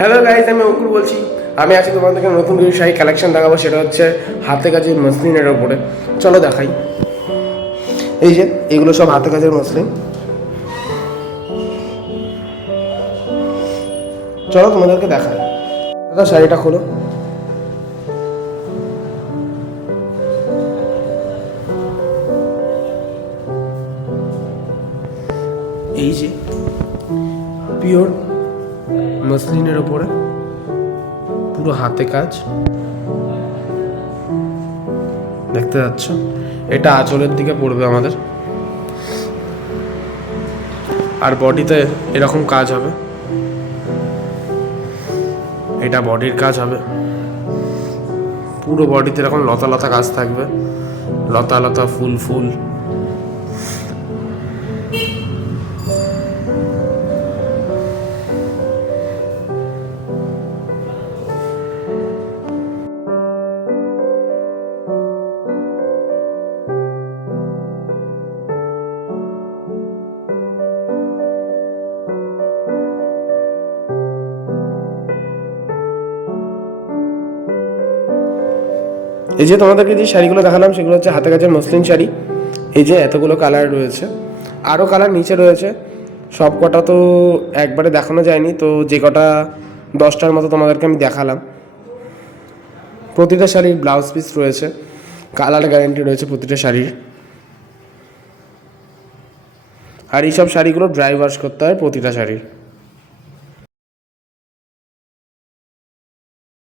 Hello guys, আমি অঙ্কুর বলছি। আমি আজকে তোমাদেরকে নতুন কিছু শাড়ি কালেকশন দেখাবো। সেটা হচ্ছে হাতে কাজের মসলিনের ওপরে। চলো দেখাই। এই যে এগুলো সব হাতে কাজের মসলিন। চলো তোমাদেরকে দেখাই। দাদা শাড়িটা খোলো। এই যে পিওর মসলিনের ওপরে পুরো হাতে কাজ দেখতে পাচ্ছ। এটা আঁচলের দিকে পড়বে আমাদের, আর বডিতে এরকম কাজ হবে। এটা বডির কাজ হবে, পুরো বডিতে এরকম লতা লতা কাজ থাকবে, লতা লতা ফুল ফুল। এই যে তোমাদেরকে যে শাড়িগুলো দেখালাম সেগুলো হচ্ছে হাতে কাজের মসলিন শাড়ি। এই যে এতগুলো কালার রয়েছে, আরও কালার নিচে রয়েছে। সব কটা তো একবারে দেখানো যায়নি, তো যে কটা 10টার মতো তোমাদেরকে আমি দেখালাম। প্রতিটা শাড়ির ব্লাউজ পিস রয়েছে, কালার গ্যারেন্টি রয়েছে প্রতিটা শাড়ির। আর এইসব শাড়িগুলো ড্রাই ওয়াশ করতে হয় প্রতিটা শাড়ির।